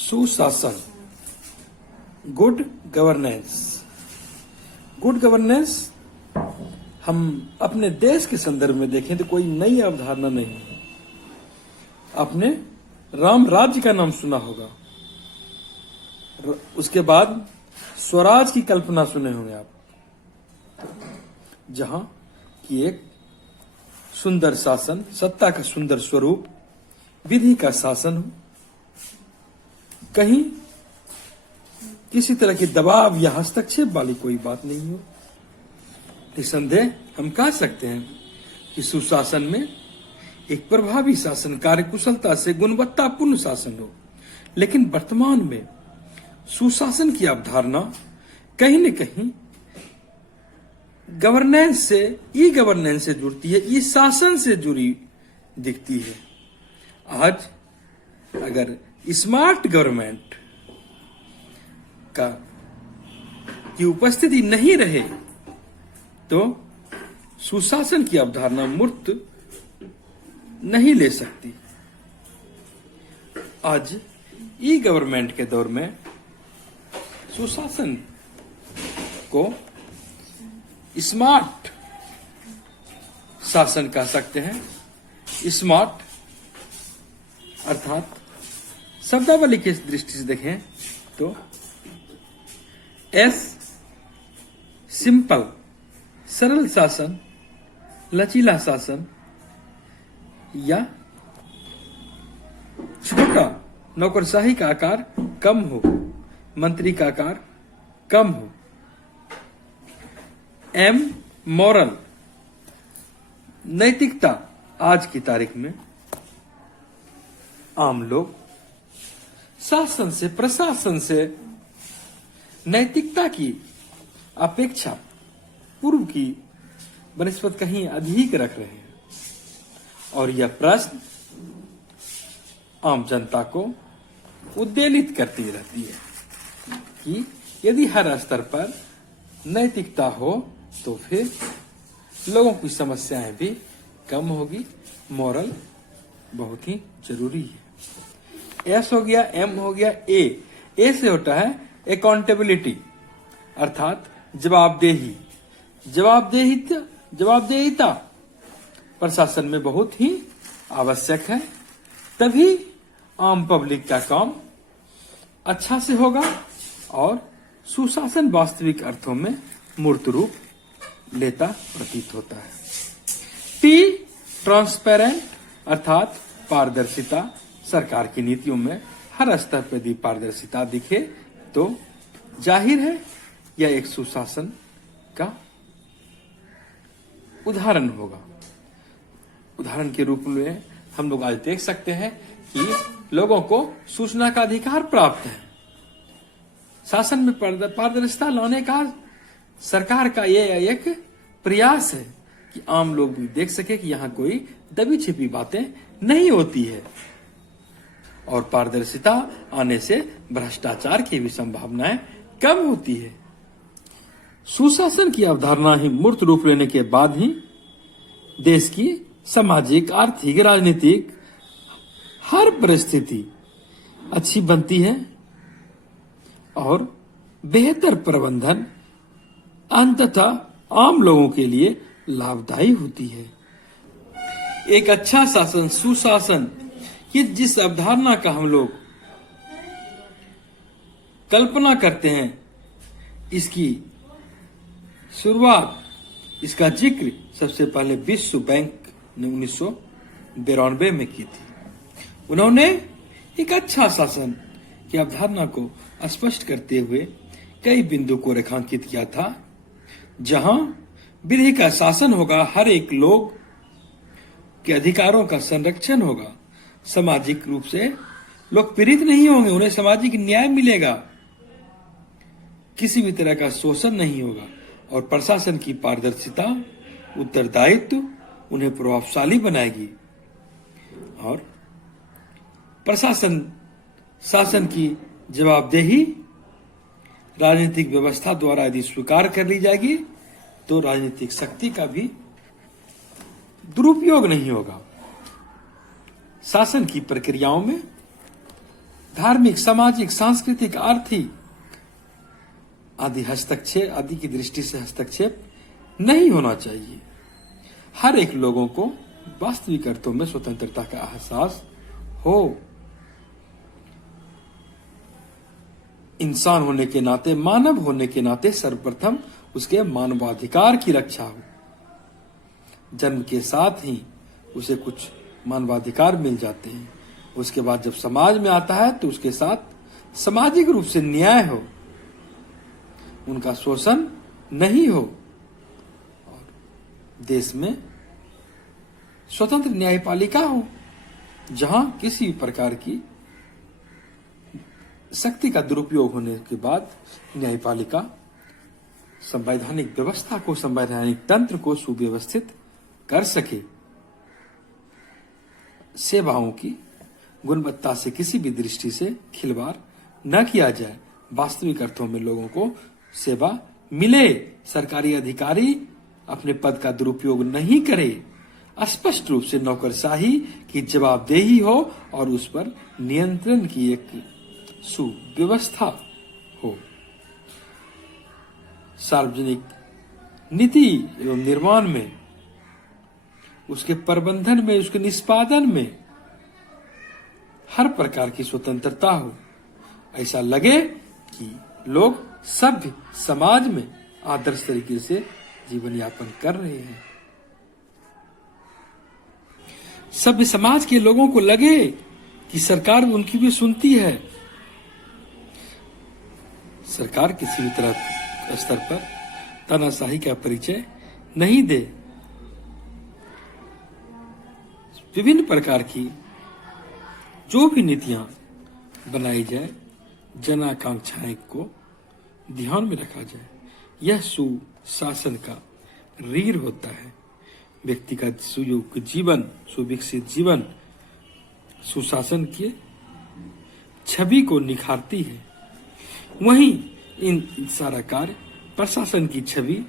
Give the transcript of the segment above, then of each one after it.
सुशासन, good governance. Good governance हम अपने देश के संदर्भ में देखें तो कोई नई अवधारणा नहीं है। आपने राम राज्य का नाम सुना होगा, उसके बाद स्वराज की कल्पना सुने होंगे आप, जहां की एक सुंदर शासन, सत्ता का सुंदर स्वरूप, विधि का शासन हो, कहीं किसी तरह के दबाव या हस्तक्षेप वाली कोई बात नहीं हो। निसंदेह हम कह सकते हैं कि सुशासन में एक प्रभावी शासन, कार्यकुशलता से गुणवत्तापूर्ण शासन हो। लेकिन वर्तमान में सुशासन की अवधारणा कहीं न कहीं गवर्नेंस से, ई गवर्नेंस से जुड़ती है, ई शासन से जुड़ी दिखती है। आज अगर स्मार्ट गवर्नमेंट की उपस्थिति नहीं रहे तो सुशासन की अवधारणा मूर्त नहीं ले सकती। आज ई गवर्नमेंट के दौर में सुशासन को स्मार्ट शासन कह सकते हैं। स्मार्ट अर्थात शब्दावली की दृष्टि से देखें तो एस सिंपल, सरल शासन, लचीला शासन, या छोटा, नौकरशाही का आकार कम हो, मंत्री का आकार कम हो। एम मॉरल, नैतिकता। आज की तारीख में आम लोग शासन से, प्रशासन से नैतिकता की अपेक्षा पूर्व की बनस्पत कहीं अधिक रख रहे हैं, और यह प्रश्न आम जनता को उद्वेलित करती रहती है कि यदि हर स्तर पर नैतिकता हो तो फिर लोगों की समस्याएं भी कम होगी। मॉरल बहुत ही जरूरी है। एस हो गया, एम हो गया, ए से होता है अकाउंटेबिलिटी अर्थात जवाबदेही। जवाबदेहिता प्रशासन में बहुत ही आवश्यक है, तभी आम पब्लिक का काम अच्छा से होगा और सुशासन वास्तविक अर्थों में मूर्त रूप लेता प्रतीत होता है। टी ट्रांसपेरेंट अर्थात पारदर्शिता। सरकार की नीतियों में हर स्तर पर यदि पारदर्शिता दिखे तो जाहिर है यह एक सुशासन का उदाहरण होगा। उदाहरण के रूप में हम लोग आज देख सकते हैं कि लोगों को सूचना का अधिकार प्राप्त है। शासन में पारदर्शिता लाने का सरकार का यह एक प्रयास है कि आम लोग भी देख सके कि यहाँ कोई दबी छिपी बातें नहीं होती है, और पारदर्शिता आने से भ्रष्टाचार की भी संभावनाएं कम होती है। सुशासन की अवधारणा ही मूर्त रूप लेने के बाद ही देश की सामाजिक, आर्थिक, राजनीतिक हर परिस्थिति अच्छी बनती है और बेहतर प्रबंधन अंततः आम लोगों के लिए लाभदायी होती है। एक अच्छा शासन, सुशासन, ये जिस अवधारणा का हम लोग कल्पना करते हैं, इसकी शुरुआत, इसका जिक्र सबसे पहले विश्व बैंक ने 1992 में की थी। उन्होंने एक अच्छा शासन की अवधारणा को स्पष्ट करते हुए कई बिंदु को रेखांकित किया था, जहां विधि का शासन होगा, हर एक लोग के अधिकारों का संरक्षण होगा, सामाजिक रूप से लोग पीड़ित नहीं होंगे, उन्हें सामाजिक न्याय मिलेगा, किसी भी तरह का शोषण नहीं होगा, और प्रशासन की पारदर्शिता, उत्तरदायित्व उन्हें प्रभावशाली बनाएगी, और शासन की जवाबदेही राजनीतिक व्यवस्था द्वारा यदि स्वीकार कर ली जाएगी तो राजनीतिक शक्ति का भी दुरुपयोग नहीं होगा। शासन की प्रक्रियाओं में धार्मिक, सामाजिक, सांस्कृतिक, आर्थिक आदि हस्तक्षेप आदि की दृष्टि से हस्तक्षेप नहीं होना चाहिए। हर एक लोगों को वास्तविक अर्थों में स्वतंत्रता का एहसास हो। इंसान होने के नाते, मानव होने के नाते सर्वप्रथम उसके मानवाधिकार की रक्षा हो। जन्म के साथ ही उसे कुछ मानवाधिकार मिल जाते हैं। उसके बाद जब समाज में आता है तो उसके साथ सामाजिक रूप से न्याय हो, उनका शोषण नहीं हो और देश में स्वतंत्र न्यायपालिका हो, जहां किसी भी प्रकार की शक्ति का दुरुपयोग होने के बाद न्यायपालिका संवैधानिक व्यवस्था को, संवैधानिक तंत्र को सुव्यवस्थित कर सके। सेवाओं की गुणवत्ता से किसी भी दृष्टि से खिलवाड़ न किया जाए। वास्तविक अर्थों में लोगों को सेवा मिले। सरकारी अधिकारी अपने पद का दुरुपयोग नहीं करे। स्पष्ट रूप से नौकरशाही की जवाबदेही हो और उस पर नियंत्रण की एक सुव्यवस्था हो। सार्वजनिक नीति एवं निर्माण में, उसके प्रबंधन में, उसके निष्पादन में हर प्रकार की स्वतंत्रता हो। ऐसा लगे कि लोग सभ्य समाज में आदर्श तरीके से जीवन यापन कर रहे हैं। सभ्य समाज के लोगों को लगे कि सरकार उनकी भी सुनती है। सरकार किसी भी तरह स्तर पर तानाशाही का परिचय नहीं दे। विभिन्न प्रकार की जो भी नीतियां बनाई जाए, जन आकांक्षाएं को ध्यान में रखा जाए। यह सुशासन का रीढ़ होता है। व्यक्ति का सुयोग्य जीवन, सुविकसित जीवन सुशासन की छवि को निखारती है। वहीं इन सारा कार्य प्रशासन की छवि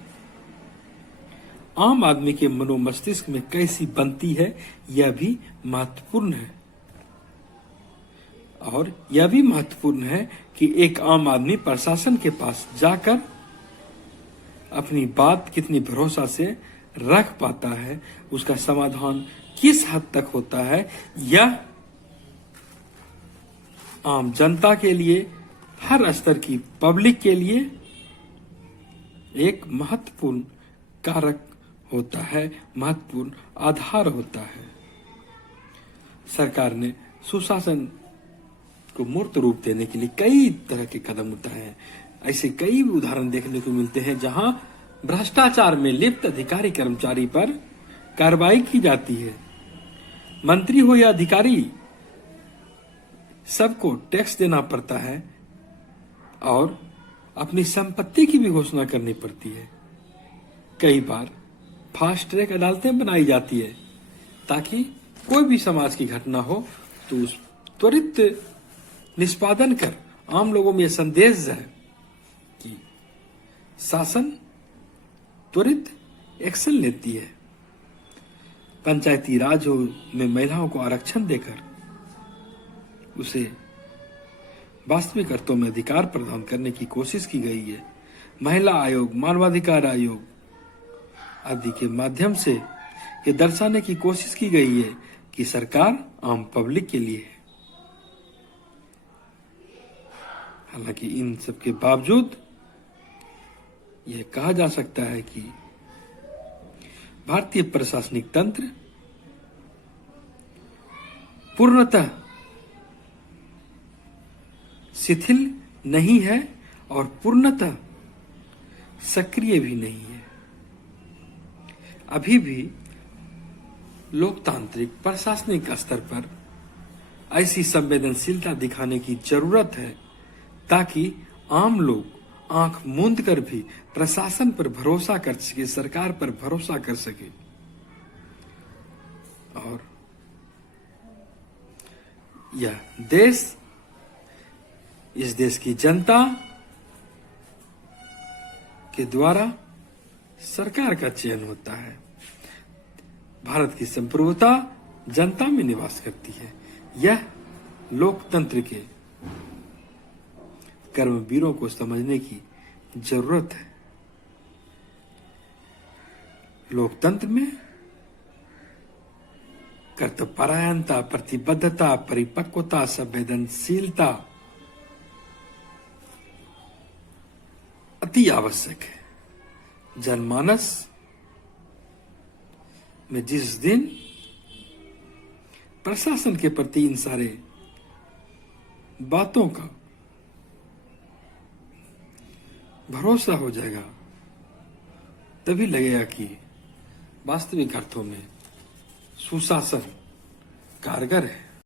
आम आदमी के मनोमस्तिष्क में कैसी बनती है, यह भी महत्वपूर्ण है। और यह भी महत्वपूर्ण है कि एक आम आदमी प्रशासन के पास जाकर अपनी बात कितनी भरोसा से रख पाता है, उसका समाधान किस हद तक होता है, यह आम जनता के लिए, हर स्तर की पब्लिक के लिए एक महत्वपूर्ण कारक होता है, महत्वपूर्ण आधार होता है। सरकार ने सुशासन को मूर्त रूप देने के लिए कई तरह के कदम उठाए हैं। ऐसे कई उदाहरण देखने को मिलते हैं जहां भ्रष्टाचार में लिप्त अधिकारी कर्मचारी पर कार्रवाई की जाती है। मंत्री हो या अधिकारी, सबको टैक्स देना पड़ता है और अपनी संपत्ति की भी घोषणा करनी पड़ती है। कई बार फास्ट ट्रैक अदालतें बनाई जाती है ताकि कोई भी समाज की घटना हो तो उस त्वरित निष्पादन कर आम लोगों में यह संदेश जाए कि शासन त्वरित एक्शन लेती है। पंचायती राज में महिलाओं को आरक्षण देकर उसे वास्तविक अर्थों में अधिकार प्रदान करने की कोशिश की गई है। महिला आयोग, मानवाधिकार आयोग आदि के माध्यम से ये दर्शाने की कोशिश की गई है कि सरकार आम पब्लिक के लिए है। हालांकि इन सब के बावजूद यह कहा जा सकता है कि भारतीय प्रशासनिक तंत्र पूर्णतः शिथिल नहीं है और पूर्णतः सक्रिय भी नहीं है। अभी भी लोकतांत्रिक प्रशासनिक स्तर पर ऐसी संवेदनशीलता दिखाने की जरूरत है ताकि आम लोग आंख मूंद कर भी प्रशासन पर भरोसा कर सके, सरकार पर भरोसा कर सके। और यह देश, इस देश की जनता के द्वारा सरकार का चयन होता है। भारत की संप्रभुता जनता में निवास करती है। यह लोकतंत्र के कर्मवीरों को समझने की जरूरत है। लोकतंत्र में कर्तव्यपरायणता, प्रतिबद्धता, परिपक्वता, संवेदनशीलता अति आवश्यक है। जनमानस में जिस दिन प्रशासन के प्रति इन सारे बातों का भरोसा हो जाएगा, तभी लगेगा कि वास्तविक अर्थों में सुशासन कारगर है।